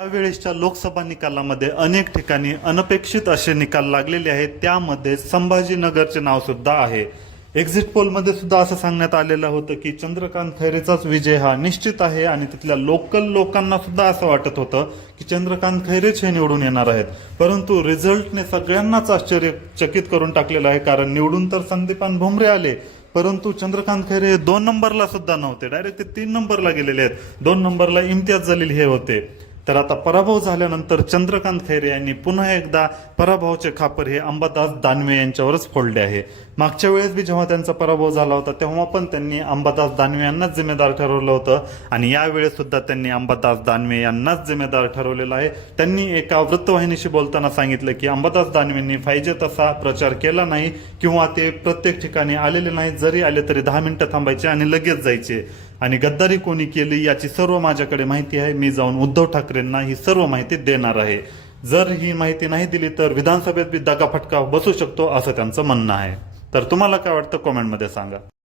यावेळेसच्या लोकसभा निकालामध्ये अनेक ठिकाणी अनपेक्षित असे निकाल लागलेले आहेत. त्यामध्ये संभाजीनगरचे नाव सुद्धा आहे. एक्झिट पोलमध्ये सुद्धा असं सांगण्यात आलेलं होतं की चंद्रकांत खैरेचाच विजय हा निश्चित आहे आणि तिथल्या लोकल लोकांना सुद्धा असं वाटत होतं की चंद्रकांत खैरेच हे निवडून येणार आहेत. परंतु रिझल्टने सगळ्यांनाच आश्चर्यचकित करून टाकलेलं आहे कारण निवडून तर संदीपान भुमरे आले परंतु चंद्रकांत खैरे हे दोन नंबरला सुद्धा नव्हते. डायरेक्ट ते तीन नंबरला गेलेले आहेत. दोन नंबरला इम्तियाज जलील हे होते. तर आता पराभव झाल्यानंतर चंद्रकांत खैरे यांनी पुन्हा एकदा पराभवाचे खापर हे अंबादास दानवे यांच्यावरच फोडले आहे. मागच्या वेळेस बी जेव्हा त्यांचा पराभव झाला होता तेव्हा पण त्यांनी अंबादास दानवे यांनाच जिम्मेदार ठरवलं होतं आणि यावेळेस सुद्धा त्यांनी अंबादास दानवे यांनाच जिम्मेदार ठरवलेलं आहे. त्यांनी एका वृत्तवाहिनीशी बोलताना सांगितलं की अंबादास दानवेंनी पाहिजे तसा प्रचार केला नाही किंवा ते प्रत्येक ठिकाणी आलेले नाही जरी आले तरी दहा मिनिटं थांबायचे आणि लगेच जायचे. आणि गद्दारी कोणी केली याची सर्व माझ्याकडे माहिती आहे. मी जाऊन उद्धव ठाकरेंना ही सर्व माहिती देणार आहे. जर ही माहिती नाही दिली तर विधानसभेत बी दगाफटका बसू शकतो असं त्यांचं म्हणणं आहे. तर तुम्हाला काय वाटतं? कॉमेंटमध्ये सांगा.